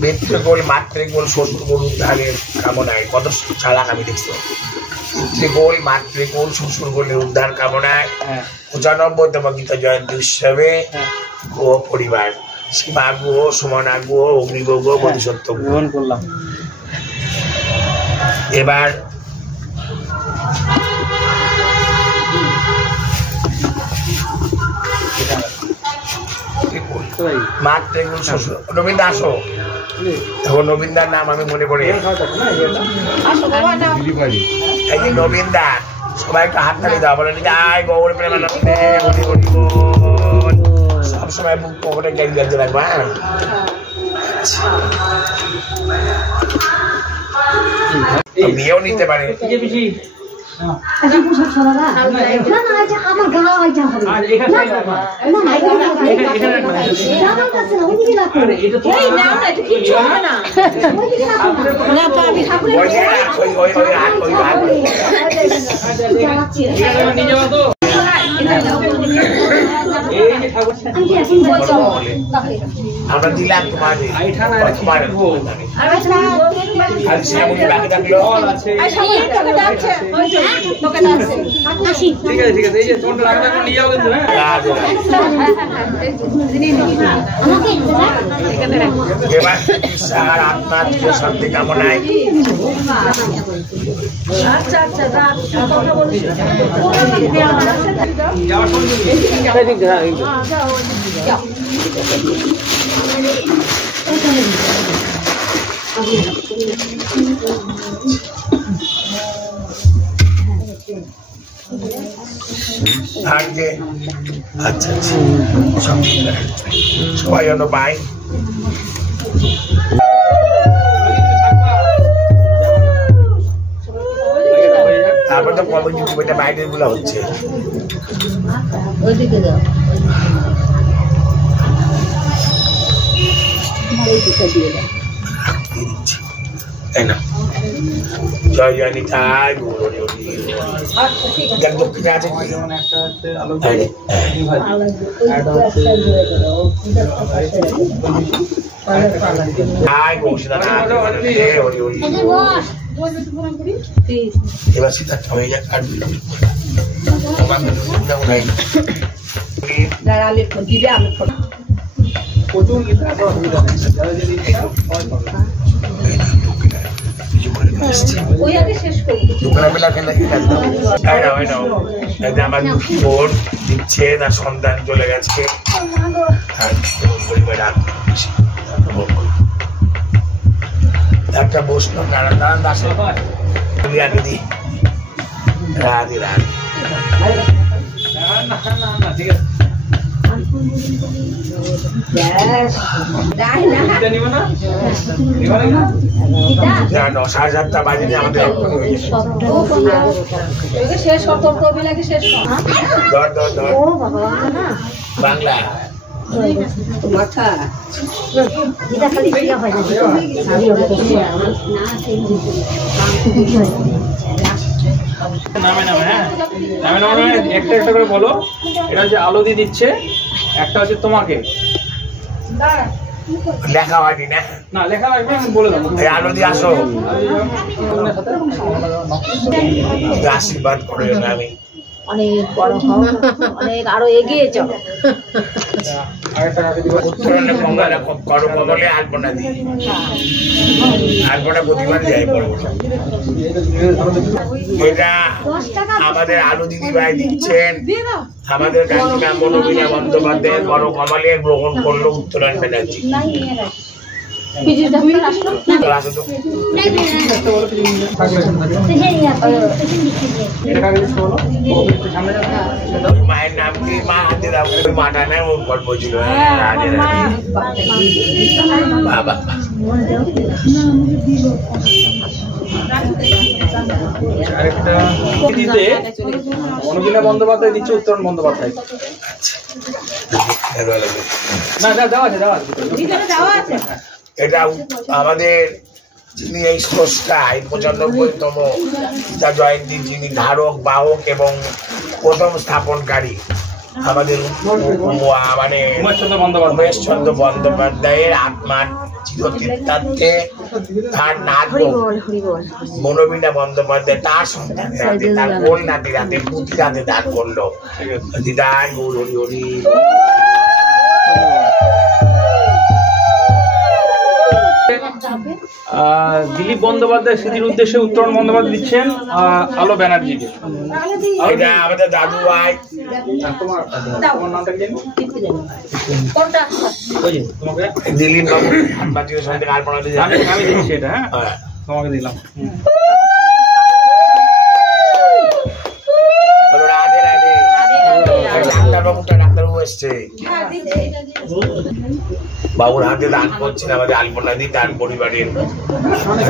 পিতৃগোল মাতৃগোল শ্বশুরগোল উদ্ধারের কামনায় কত চালাক আমি দেখছি। পিতৃগোল মাতৃগোল শ্বশুরগোলের উদ্ধার কামনায় ৯৫তম গীতা জয়ন্তী উৎসবে গো পরিবার সীমা গো, সুমনা গো, অগ্নিগো গো, বোধিসত্ত্ব গ্রহণ করলাম। এবার মাতৃগোল শ্বশুর নবীন আসো। এখন নবীনদার নাম আমি মনে করে নবীনদা সবাই একটু হাত তালি দাও, বলে যাই গৌর প্রেমানন্দে হরি হরি বল। সবসময় বুক পকেটে গ্যাস গাইতে রাখবা। বিয়েও নিতে পারে। আমরা দিলাম তোমার আত্মার শান্তি কামনায় আচ্ছা সবাই যেন পাই। তারপর তো কমিটি বইটা বাইরের গুলো হচ্ছে। জয় জয় নিতাই দক্ষিণে আছে এবার সিদ্ধার্থ হয়ে যাক। আর আমার বোন দিচ্ছে, তার সন্তান চলে গেছে, একটা বৈষ্ণব নারায়ণ নারায়ণ দাসে দিদি রাধে রাধে। ঠিক আছে সাড়ে ৭টা বাজে আমাদের বাংলা একটা একটা করে বলো। এটা হচ্ছে আলো দিয়ে দিচ্ছে, একটা হচ্ছে তোমাকে লেখা হয়নি না, না লেখা লাগবে আমি বলে দেবো। আলো দিয়ে আসো, আশীর্বাদ করে আমি অনেক বড় হও, অনেক আরো এগিয়ে চলো। উত্তরণে গঙ্গারা করো বদলে আলপনা দিই, আলপনা প্রতিবার যাই বড় বড়। এটা আমাদের আলু দিদি ভাই দিচ্ছেন, আমাদের কাকিমা মনোবিনা বন্দ্যোপাধ্যায় বড় কমালে গ্রহণ করলো উত্তরণ ব্যানার্জি। মায়ের নাম কি? মা হাতে দাও, মাটা নেয় ওর গল্প ছিল। বাবা মনোবিনা বন্দ্যোপাধ্যায় দিচ্ছে, উত্তরণ বন্দ্যোপাধ্যায়। এটা আমাদের যিনি এই স্রষ্টা, এই ৯৫তম গীতা জয়ন্তী যিনি ধারক বাহক এবং প্রথম স্থাপনকারী আমাদের মানে উমেশচন্দ্র বন্দ্যোপাধ্যায়ের আত্মার চিরতীর্থার্থে তার নাচ মনোবীণা বন্দ্যোপাধ্যায় তার সন্তানের হাতে তার কোল নাতির হাতে পুতির হাতে দান করলো। দিদার গৌর হরি হরি। দিলীপ বন্দ্যোপাধ্যায় স্মৃতির উদ্দেশ্যে উত্তরণ বন্দ্যোপাধ্যায় দিচ্ছেন আলো ব্যানার্জিকে। আমাদের দাদু ভাই। তোমার নামটা কি? দিলীপ বাবু আলপনা দিয়ে আমি দিচ্ছি এটা। হ্যাঁ তোমাকে দিলাম। ডাক্তারবাবু এসছে, বাবুর হাতে দান করছেন আমাদের আলপনা দি তার পরিবারের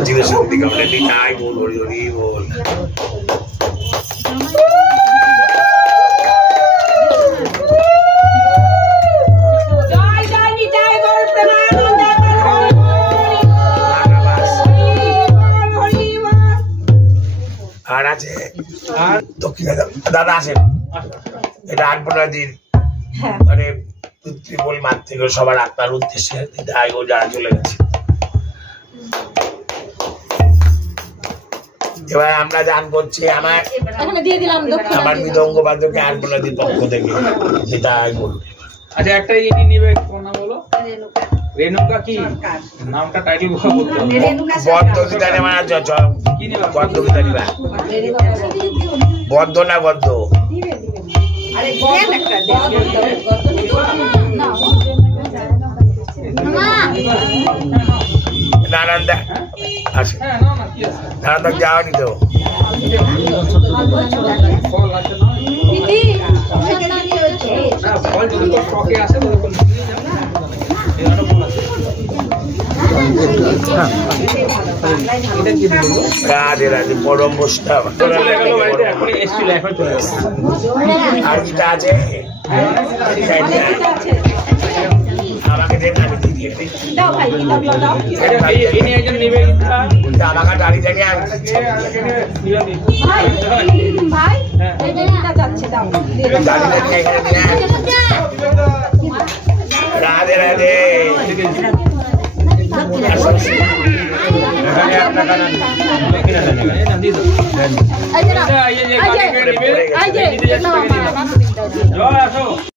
চিরশক্তি কামনা দি তাই বল হরি হরি বল। আর আছে আর দক্ষিণা দাদা আসেন, এটা আলপনা দিন মানে পিতৃবল মাঠ থেকে সবার আত্মার উদ্দেশ্যে ও যারা চলে গেছে। এবার আমরা দান করছি আমার মৃদঙ্গ বাদ্যকে আলপনা দিন পক্ষ থেকে। আচ্ছা একটা ইনি নিবে, কোন নাম বলো? রেণুকা কি নামটা টাইটেল বলতে বদ্ধ গীতা নেওয়া কি নেবা? বদ্ধ গীতা নিবা? বদ্ধ না গদ্য? নারায়ণ আসে, নারায়ণ যাওয়ানি তো রাধে রাধে পরম বৈষ্ণব। আর কিটা আছে আমাকে দেন, আমি দিয়ে দিই। আমাকে দাঁড়িয়ে জানিয়ে আমি রাধে রাধে। আচ্ছা